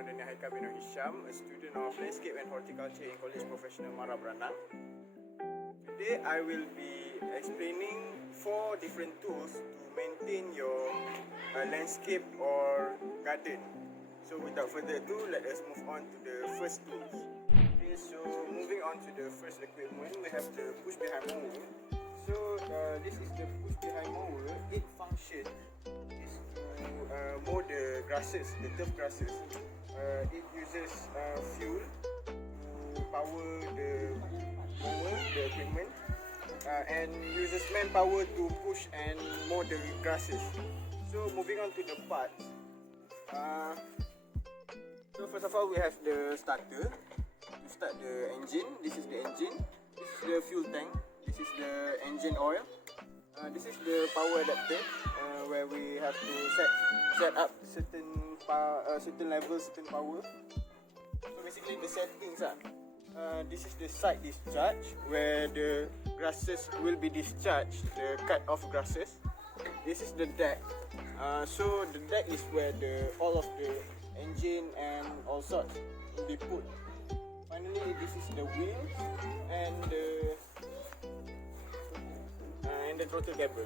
Nodani Haikal bin Hisham, a student of Landscape and Horticulture in College Professional Mara Branang. Today I will be explaining 4 different tools to maintain your landscape or garden. So without further ado, let us move on to the first tools. Okay, so moving on to the first equipment, we have the push behind mower. So this is the push behind mower. Its function is to mow the grasses, the turf grasses. It uses fuel to power the mower, the equipment, and uses manpower to push and mow the grasses. So moving on to the parts. So first of all, we have the starter to start the engine. This is the engine. This is the fuel tank. This is the engine oil. This is the power adapter where we have to set up certain levels, certain power. So basically the settings are. This is the side discharge where the grasses will be discharged, the cut off grasses. This is the deck. So the deck is where all of the engine and all sorts will be put. Finally, this is the wheels and the throttle cable.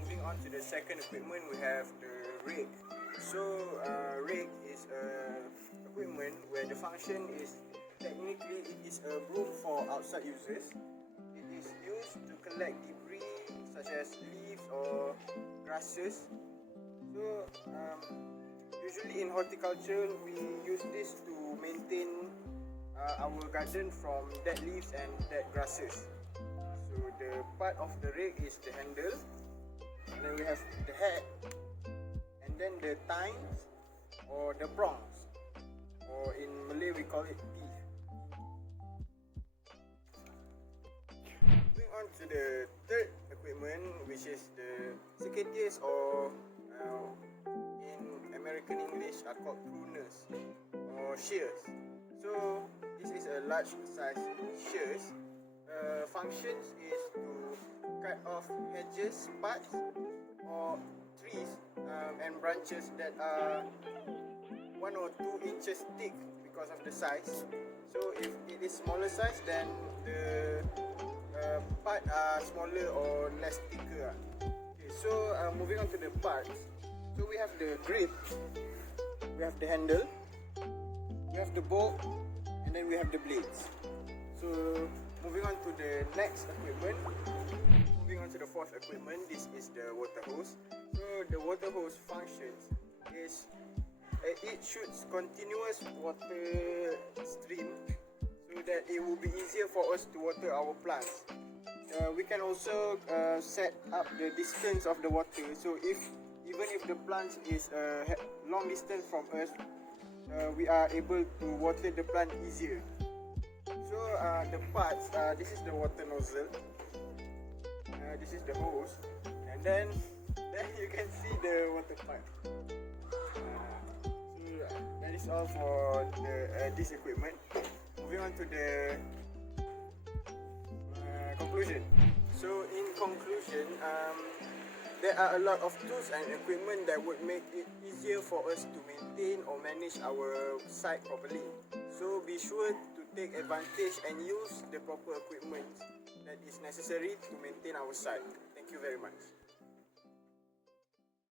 Moving on to the second equipment, we have the rake. So rake is equipment where the function is technically it is a broom for outside users. It is used to collect debris such as leaves or grasses. So usually in horticulture we use this to maintain our garden from dead leaves and dead grasses. So the part of the rake is the handle, and then we have the head, and then the tines or the prongs, or in Malay we call it teeth. Moving on to the third equipment, which is the secateurs, or in American English are called pruners or shears. So this is a large size shears. Functions is to cut off hedges, parts, or trees and branches that are 1 or 2 inches thick because of the size. So if it is smaller size, then the part are smaller or less thicker. Okay, so moving on to the parts. So we have the grip, we have the handle, we have the bolt, and then we have the blades. So moving on to the next equipment, moving on to the fourth equipment, this is the water hose. So the water hose functions is it shoots continuous water stream so that it will be easier for us to water our plants. We can also set up the distance of the water. So even if the plant is a long distance from us, we are able to water the plant easier. So the parts, this is the water nozzle, this is the hose, and then you can see the water pipe. So that is all for this equipment. Moving on to the conclusion. So in conclusion, there are a lot of tools and equipment that would make it easier for us to maintain or manage our site properly. So be sure to take advantage and use the proper equipment that is necessary to maintain our site. Thank you very much.